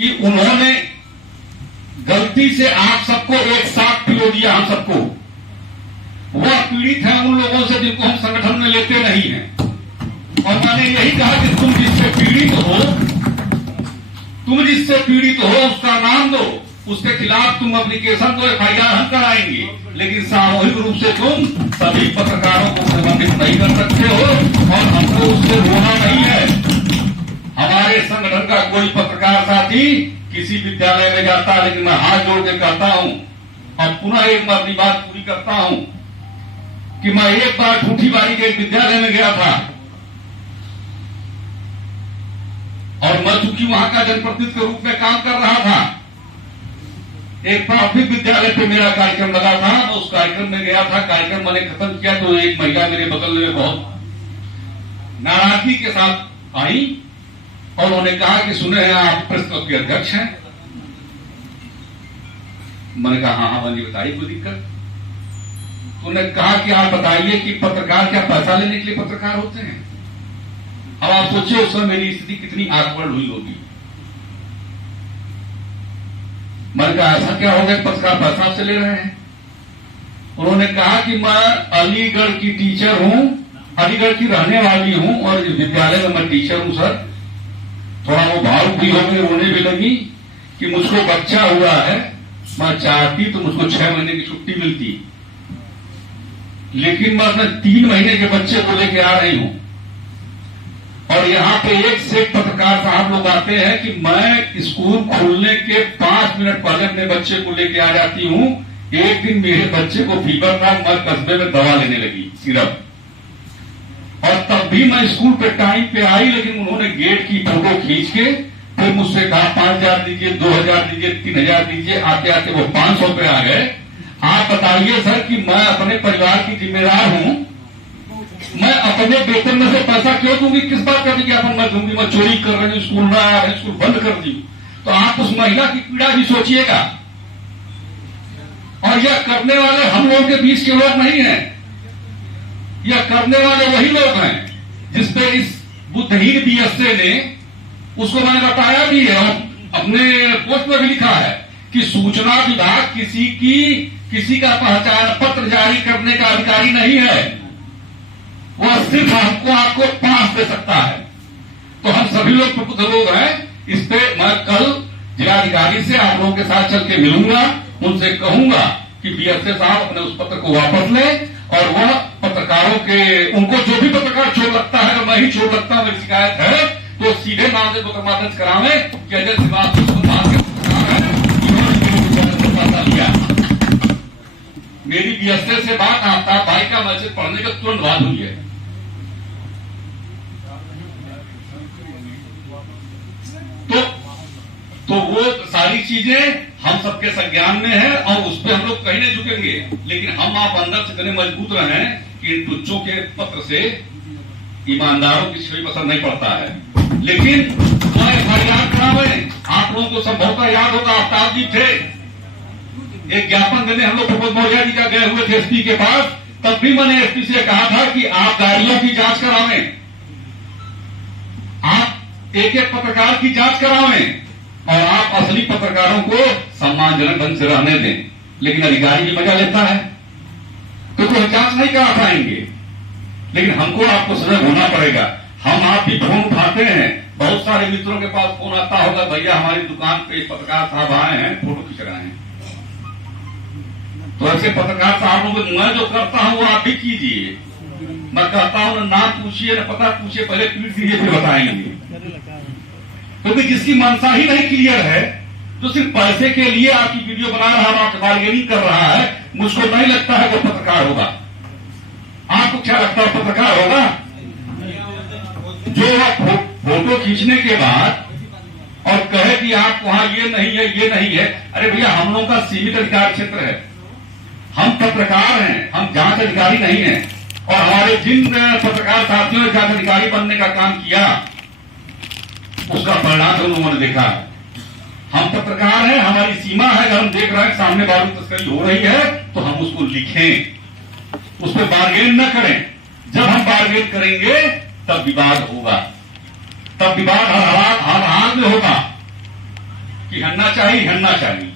कि उन्होंने गलती से आप सबको एक साथ पिरो दिया। हम सबको, वह पीड़ित है उन लोगों से जिनको हम संगठन में लेते नहीं हैं। और मैंने यही कहा कि तुम जिससे पीड़ित हो उसका नाम दो, उसके खिलाफ तुम एप्लीकेशन दो, FIR हम कराएंगे। लेकिन सामूहिक रूप से तुम सभी पत्रकारों को प्रतिबंधित नहीं कर सकते हो और हमको उससे रोना नहीं है। हमारे संगठन का कोई पत्रकार साथी किसी विद्यालय में जाता है, लेकिन मैं हाथ जोड़ के कहता हूं और पुनः एक बार अपनी बात पूरी करता हूं कि मैं एक बार ठूठीबारी के एक विद्यालय में गया था और मैं चूंकि वहां का जनप्रतिनिधि के रूप में काम कर रहा था। एक प्राथमिक विद्यालय पे मेरा कार्यक्रम लगा था, मैं उस कार्यक्रम में गया था। कार्यक्रम मैंने खत्म किया तो एक महिला मेरे बगल में बहुत नाराजगी के साथ आई और उन्होंने कहा कि सुने हैं आप प्रेस क्लब के अध्यक्ष हैं। मैंने कहा हाँ हाँ, बताइए कोई दिक्कत। तो उन्होंने कहा कि आप बताइए कि पत्रकार क्या पैसा लेने के लिए पत्रकार होते हैं? अब आप सोचिए उस समय मेरी स्थिति कितनी आकर्षण हुई होगी। मैंने कहा ऐसा क्या हो गया पत्रकार पैसा से ले रहे हैं? उन्होंने कहा कि मैं अलीगढ़ की टीचर हूं, अलीगढ़ की रहने वाली हूं और इस विद्यालय में मैं टीचर हूं सर। थोड़ा वो भावुक भी हो गई, रोने भी लगी कि मुझको बच्चा हुआ है, मैं चाहती तो मुझको 6 महीने की छुट्टी मिलती, लेकिन मैं अपने 3 महीने के बच्चे को लेकर आ रही हूं। और यहाँ पे एक से एक पत्रकार साहब लोग आते हैं कि मैं स्कूल खुलने के 5 मिनट पहले अपने बच्चे को लेके आ जाती हूँ। एक दिन मेरे बच्चे को फीवर था, मैं कस्बे में दवा लेने लगी सिरप, और तब भी मैं स्कूल पे टाइम पे आई। लेकिन उन्होंने गेट की फोटो खींच के फिर मुझसे कहा 5,000 दीजिए, 2,000 दीजिए, 3,000 दीजिए। आते आते वो 500 पे आ गए। आप बताइए सर कि मैं अपने परिवार की जिम्मेदार हूं, मैं अपने वेतन में से पैसा क्यों दूंगी? किस बात का विज्ञापन मैं दूंगी? मैं चोरी कर रही हूँ, स्कूल में आ रही, स्कूल बंद कर दी। तो आप उस महिला की पीड़ा भी सोचिएगा। और यह करने वाले हम लोगों के बीच के लोग नहीं हैं, यह करने वाले वही लोग हैं जिसपे इस बुद्धहीन बीएसए ने, उसको मैंने बताया भी है और अपने पोस्ट में भी लिखा है कि सूचना विभाग किसी का पहचान पत्र जारी करने का अधिकारी नहीं है, वह सिर्फ हमको आपको पास दे सकता है। तो हम सभी लोग प्रबुद्ध लोग हैं। इस पे मैं कल जिलाधिकारी से आप लोगों के साथ चल के मिलूंगा, उनसे कहूंगा कि बीएसए साहब अपने उस पत्र को वापस ले और वह पत्रकारों के, उनको जो भी पत्रकार चोर लगता है, अगर मैं ही चोर लगता हूं, मेरी शिकायत है तो सीधे नाम से मुकदमा दर्ज करावे कि अजय श्रीवास्तव लिया। मेरी बीएसए से बात आफ्ताब भाई का मैसेज पढ़ने का तुरंत बाद हुई है। तो वो सारी चीजें हम सबके संज्ञान में है और उस पर हम लोग कहीं नहीं झुकेंगे। लेकिन हम आप अंदर से इतने मजबूत रहे कि इन टुच्चों के पत्र से ईमानदारों की छवि पसंद नहीं पड़ता है। लेकिन FIR करावे, आप लोगों को संभवतः याद होगा, आफ्ताब जी थे, एक ज्ञापन देने हम लोग प्रमोद मौर्य जी का गए हुए थे एसपी के पास। तब भी मैंने एसपी से कहा था कि आप गाड़ियों की जांच करावें, आप एक एक पत्रकार की जांच करावें और आप असली पत्रकारों को सम्मानजनक ढंग से रहने दें। लेकिन अधिकारी भी मजा लेता है तो कोई जांच नहीं करा पाएंगे। लेकिन हमको आपको सजग होना पड़ेगा। हम आप भी फोन उठाते हैं, बहुत सारे मित्रों के पास फोन आता होगा, भैया हमारी दुकान पे पत्रकार साहब आए हैं, फोटो खींच रहे हैं। तो ऐसे पत्रकार साहबों को मैं जो करता हूं वो आप भी कीजिए। मैं कहता हूं ना पूछिए ना पता पूछिए, पहले ट्वीट दीजिए फिर बताएंगे। क्योंकि जिसकी मनसा ही नहीं क्लियर है, जो सिर्फ पैसे के लिए आपकी वीडियो बना रहा है, आपसे बार्गेनिंग कर रहा है, मुझको नहीं लगता है वो पत्रकार होगा। आपको क्या लगता है पत्रकार होगा? जो फोटो खींचने के बाद और कहे कि आप वहां ये नहीं है, ये नहीं है। अरे भैया, हम लोगों का सीमित अधिकार क्षेत्र है, हम पत्रकार हैं, हम जांच अधिकारी नहीं हैं। और हमारे जिन पत्रकार साथियों ने जांच अधिकारी बनने का काम किया, उसका परिणाम हम लोगों ने देखा है। हम पत्रकार हैं, हमारी सीमा है। अगर हम देख रहे हैं सामने बारूद तस्करी हो रही है तो हम उसको लिखें, उस पर बार्गेन न करें। जब हम बार्गेन करेंगे तब विवाद होगा, तब विवाद हर हाल में होगा। कि हन्ना चाहिए।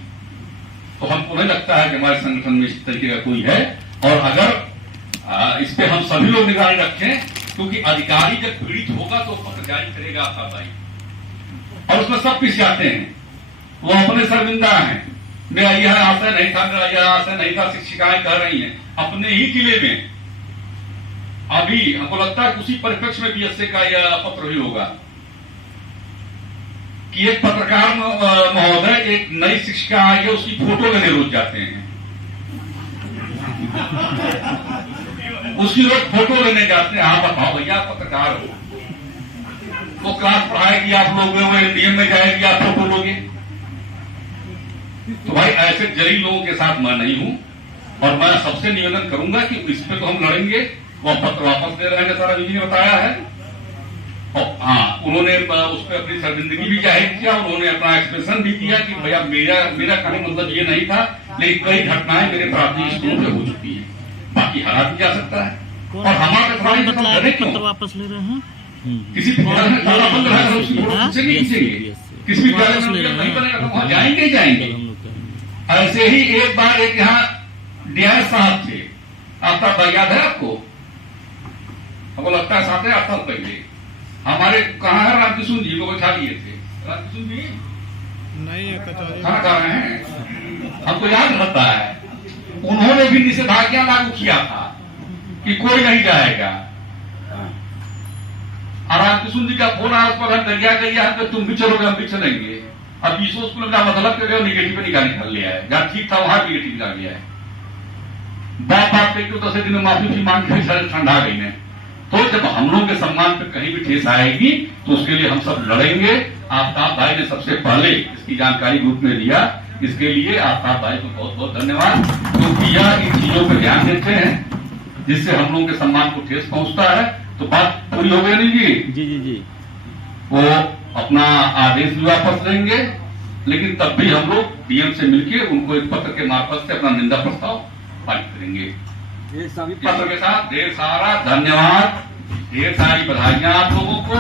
तो हमको नहीं लगता है कि हमारे संगठन में इस तरीके का कोई है। और अगर इस पे हम सभी लोग निगरानी रखें, क्योंकि अधिकारी जब पीड़ित होगा तो पत्र जारी करेगा आपका भाई, और उसमें सब पिछाते हैं, वो अपने शर्मिंदा हैं। मेरा यह आशय नहीं था, मेरा यह आशय नहीं था, शिक्षिकाएं कह रही हैं अपने ही जिले में। अभी हमको लगता है उसी परिप्रेक्ष्य में बीएसए का यह पत्र भी होगा कि एक पत्रकार महोदय एक नई शिक्षिका आई है, उसकी फोटो लेने रोज जाते हैं। उसकी रोज फोटो लेने जाते हैं। हाँ बताओ भैया, पत्रकार हो, वो क्लास पढ़ाएगी, आप लोग वो एमडीएम में जाएगी, आप फोटो लोगे। तो भाई ऐसे जलील लोगों के साथ मैं नहीं हूं, और मैं सबसे निवेदन करूंगा कि इस पे तो हम लड़ेंगे। वह पत्र वापस दे रहे हैं, सारा जी ने बताया है। और हाँ, उन्होंने उस पर अपनी शर्मिंदगी भी जाहिर किया, उन्होंने अपना एक्सप्रेशन भी दिया कि भैया मेरा कहने मतलब ये नहीं था, लेकिन कई घटनाएं मेरे प्राथमिक स्कूलों से हो चुकी है, बाकी हरा भी जा सकता है। और हमारे पत्र वापस ले रहे हैं। किसी विद्यालय में ताला बंद रहा है, उसकी फोटो खींचेंगे खींचेंगे। किसी विद्यालय में नहीं बनेगा तो वहां जाएंगे। ऐसे ही एक बार एक यहाँ डीआईएस साहब थे, आपका याद है आपको? हमको लगता है 7-8 साल पहले हमारे कहाँ है रामकिशुन जी को बैठा लिए थे। रामकिशुन जी नहीं है, कहाँ खा रहे हैं, हमको याद रहता है। उन्होंने भी निषेधाज्ञा लागू किया था कि कोई नहीं जाएगा। रामकिशुन जी का फोन आया, उस पर हम दरिया हम तुम भी चलोगे, हम भी चलेंगे। अब 20 स्कूल में मतलब कर निगेटिव निकाल लिया है, जहाँ ठीक था वहां निगेटिव निकाल लिया है। बात पे 10 दिन में माफी मांग के सारे ठंडा गई है। तो जब हम लोगों के सम्मान पे कहीं भी ठेस आएगी तो उसके लिए हम सब लड़ेंगे। आफ्ताब भाई ने सबसे पहले इसकी जानकारी ग्रुप में दिया, इसके लिए आफ्ताब भाई को बहुत बहुत धन्यवाद, क्योंकि यह इन चीजों पर ध्यान देते हैं जिससे हम लोगों के सम्मान को ठेस पहुंचता है। तो बात पूरी हो गई नहीं जी? वो अपना आदेश भी वापस लेंगे, लेकिन तब भी हम लोग डीएम से मिलकर उनको एक पत्र के मार्फत से अपना निंदा प्रस्ताव पारित करेंगे। पत्र के साथ ढेर सारा धन्यवाद, ढेर सारी बधाइयां आप लोगों को।